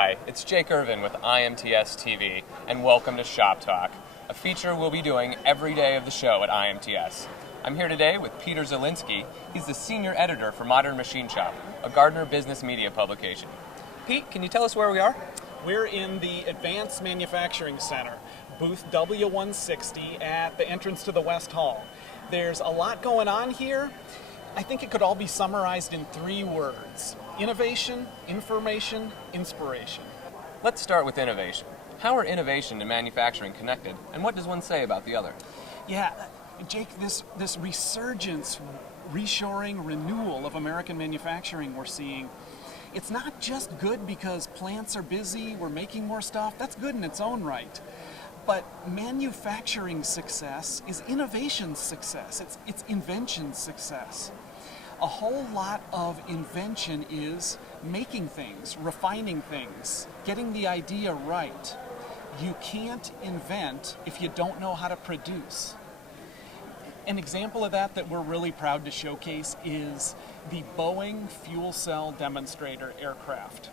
Hi, it's Jake Irvin with IMTS TV, and welcome to Shop Talk, a feature we'll be doing every day of the show at IMTS. I'm here today with Peter Zelinski. He's the senior editor for Modern Machine Shop, a Gardner business media publication. Pete, can you tell us where we are? We're in the Advanced Manufacturing Center, booth W160 at the entrance to the West Hall. There's a lot going on here. I think it could all be summarized in 3 words: innovation, information, inspiration. Let's start with innovation. How are innovation and manufacturing connected, and what does one say about the other? Yeah, Jake, this resurgence, reshoring, renewal of American manufacturing we're seeing, it's not just good because plants are busy, we're making more stuff. That's good in its own right. But manufacturing success is innovation's success. It's invention's success. A whole lot of invention is making things, refining things, getting the idea right. You can't invent if you don't know how to produce. An example of that we're really proud to showcase is the Boeing fuel cell demonstrator aircraft.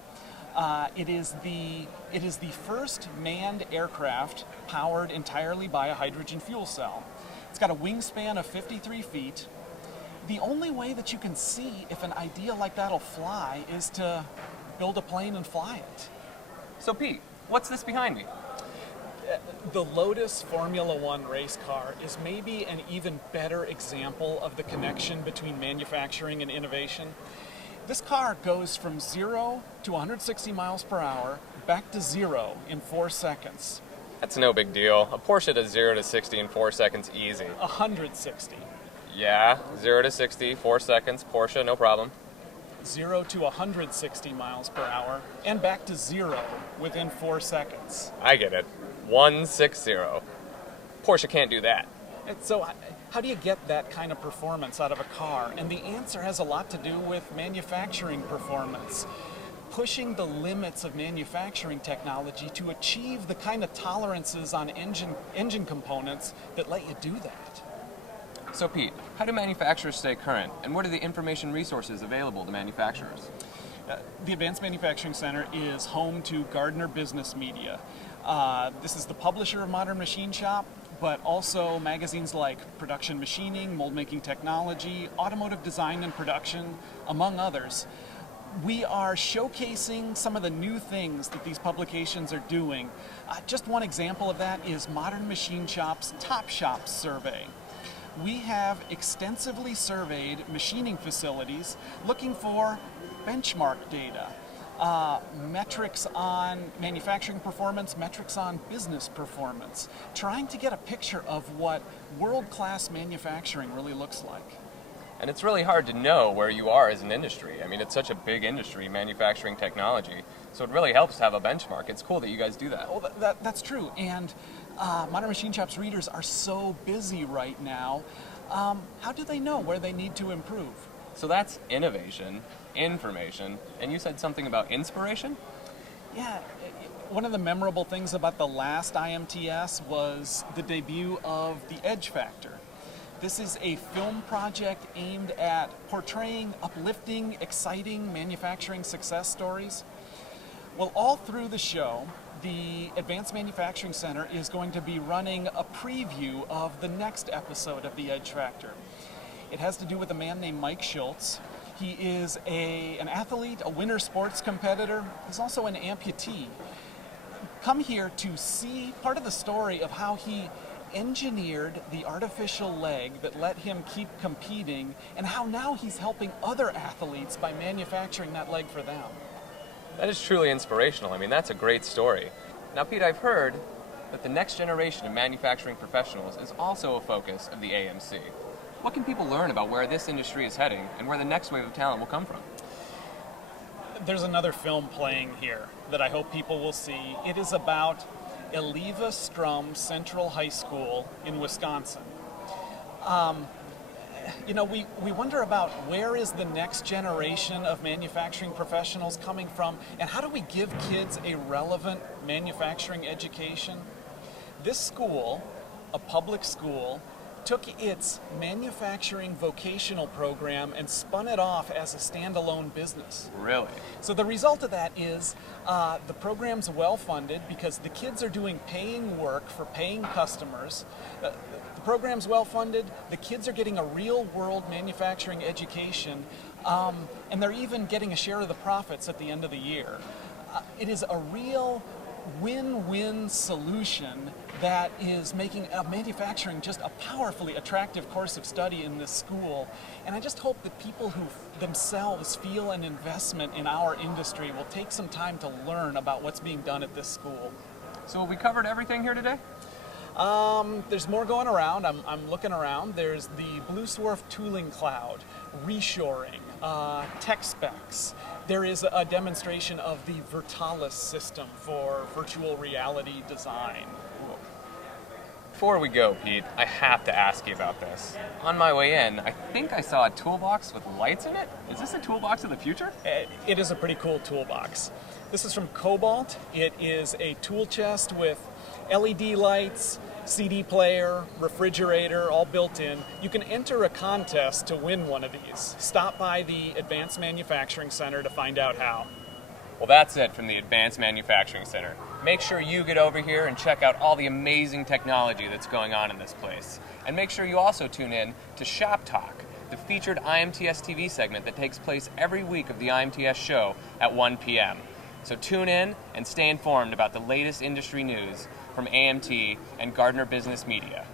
It is the first manned aircraft powered entirely by a hydrogen fuel cell. It's got a wingspan of 53 feet. The only way that you can see if an idea like that'll fly is to build a plane and fly it. So Pete, what's this behind me? The Lotus Formula One race car is maybe an even better example of the connection between manufacturing and innovation. This car goes from 0 to 160 miles per hour, back to 0 in 4 seconds. That's no big deal. A Porsche does 0 to 60 in 4 seconds easy. 160. Yeah, 0 to 60, 4 seconds, Porsche, no problem. 0 to 160 miles per hour, and back to 0 within 4 seconds. I get it. 160. Porsche can't do that. And so how do you get that kind of performance out of a car? And the answer has a lot to do with manufacturing performance. Pushing the limits of manufacturing technology to achieve the kind of tolerances on engine components that let you do that. So Pete, how do manufacturers stay current, and what are the information resources available to manufacturers? The Advanced Manufacturing Center is home to Gardner Business Media. This is the publisher of Modern Machine Shop, but also magazines like Production Machining, Mold Making Technology, Automotive Design and Production, among others. We are showcasing some of the new things that these publications are doing. Just one example of that is Modern Machine Shop's Top Shops survey. We have extensively surveyed machining facilities looking for benchmark data, metrics on manufacturing performance, metrics on business performance, trying to get a picture of what world-class manufacturing really looks like. And it's really hard to know where you are as an industry. I mean, it's such a big industry, manufacturing technology, so it really helps to have a benchmark. It's cool that you guys do that. Well, that's true, and Modern Machine Shop's readers are so busy right now. How do they know where they need to improve? So that's innovation, information, and you said something about inspiration? Yeah, one of the memorable things about the last IMTS was the debut of The Edge Factor. This is a film project aimed at portraying uplifting, exciting manufacturing success stories. Well, all through the show, the Advanced Manufacturing Center is going to be running a preview of the next episode of The Edge Factor. It has to do with a man named Mike Schultz. He is an athlete, a winter sports competitor. He's also an amputee. Come here to see part of the story of how he engineered the artificial leg that let him keep competing, and how now he's helping other athletes by manufacturing that leg for them. That is truly inspirational. I mean, that's a great story. Now, Pete, I've heard that the next generation of manufacturing professionals is also a focus of the AMC. What can people learn about where this industry is heading and where the next wave of talent will come from? There's another film playing here that I hope people will see. It is about Eliva Strum Central High School in Wisconsin. We wonder about where is the next generation of manufacturing professionals coming from, and how do we give kids a relevant manufacturing education? This school, a public school, took its manufacturing vocational program and spun it off as a standalone business. Really? So the result of that is the program's well-funded because the kids are doing paying work for paying customers. The program's well-funded, the kids are getting a real-world manufacturing education, and they're even getting a share of the profits at the end of the year. It is a real win-win solution that is making manufacturing just a powerfully attractive course of study in this school. And I just hope that people who themselves feel an investment in our industry will take some time to learn about what's being done at this school. So we covered everything here today? There's more going around. I'm looking around. There's the Blue Swarf tooling cloud, reshoring, tech specs. There is a demonstration of the Vertalis system for virtual reality design. Cool. Before we go, Pete, I have to ask you about this. On my way in, I think I saw a toolbox with lights in it. Is this a toolbox of the future? It is a pretty cool toolbox. This is from Cobalt. It is a tool chest with LED lights, CD player, refrigerator, all built in. You can enter a contest to win one of these. Stop by the Advanced Manufacturing Center to find out how. Well, that's it from the Advanced Manufacturing Center. Make sure you get over here and check out all the amazing technology that's going on in this place. And make sure you also tune in to Shop Talk, the featured IMTS TV segment that takes place every week of the IMTS show at 1 p.m. So tune in and stay informed about the latest industry news from AMT and Gardner Business Media.